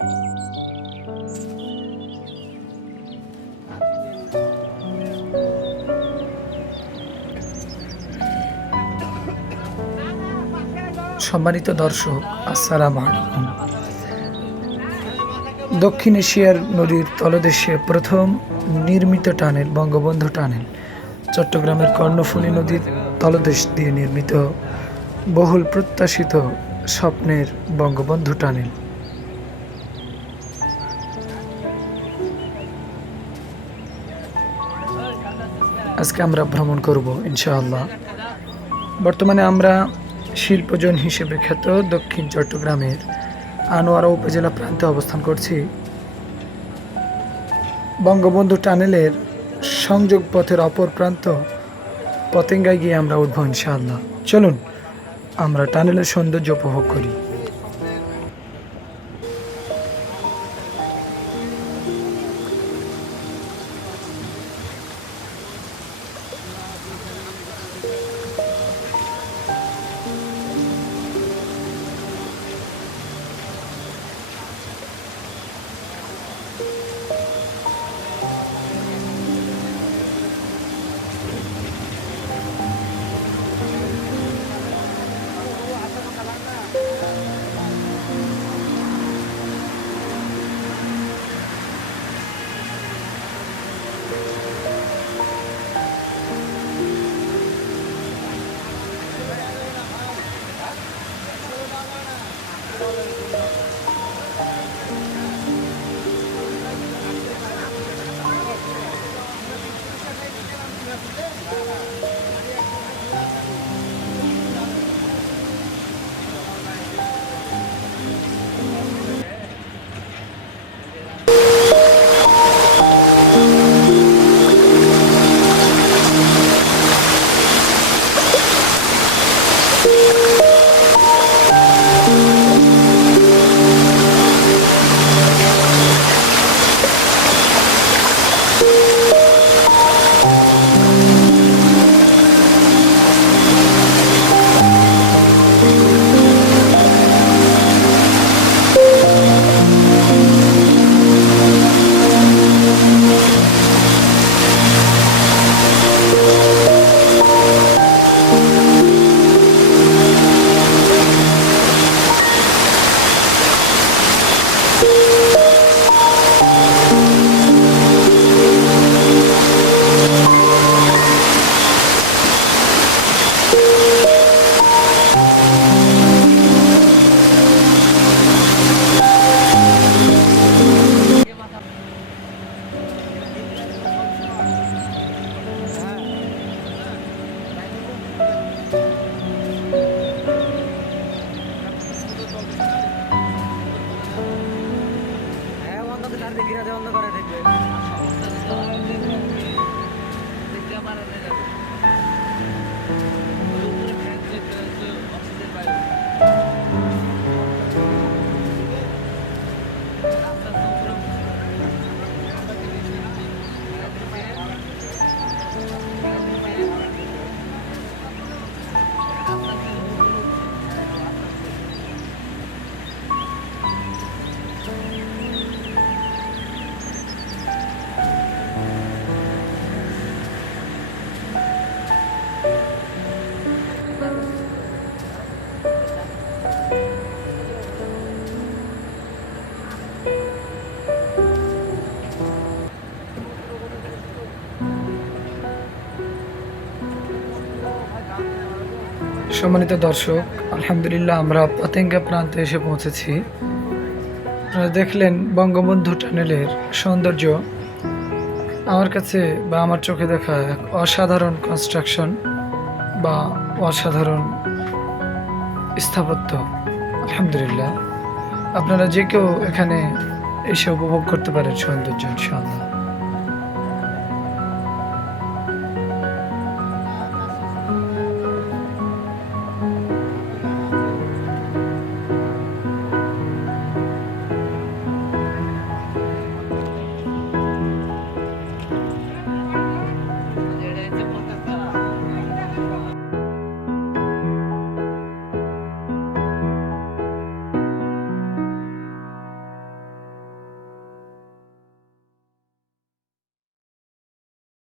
সম্মানিত দর্শক, আসসালামু আলাইকুম। দক্ষিণ এশিয়ার নদীর তলদেশে প্রথম নির্মিত টানেল বঙ্গবন্ধু টানেল, চট্টগ্রামের কর্ণফুলী নদীর তলদেশ দিয়ে নির্মিত বহুল প্রত্যাশিত স্বপ্নের বঙ্গবন্ধু টানেল। আজকে আমরা ভ্রমণ করব ইনশাআল্লাহ। বর্তমানে আমরা শিল্পজন হিসেবে খ্যাত দক্ষিণ চট্টগ্রামের আনোয়ারা উপজেলা প্রান্তে অবস্থান করছি। বঙ্গবন্ধু টানেলের সংযোগ পথের অপর প্রান্ত পতেঙ্গায় গিয়ে আমরা উঠব ইনশাআল্লাহ। চলুন আমরা টানেলের সৌন্দর্য উপভোগ করি। সম্মানিত দর্শক, আলহামদুলিল্লাহ আমরা পতেঙ্গা প্রান্তে এসে পৌঁছেছি। আপনারা দেখলেন বঙ্গবন্ধু টানেলের সৌন্দর্য। আমার কাছে বা আমার চোখে দেখা এক অসাধারণ কনস্ট্রাকশন বা অসাধারণ স্থাপত্য। আলহামদুলিল্লাহ আপনারা যে কেউ এখানে এসে উপভোগ করতে পারেন সৌন্দর্য ইনশাআল্লাহ।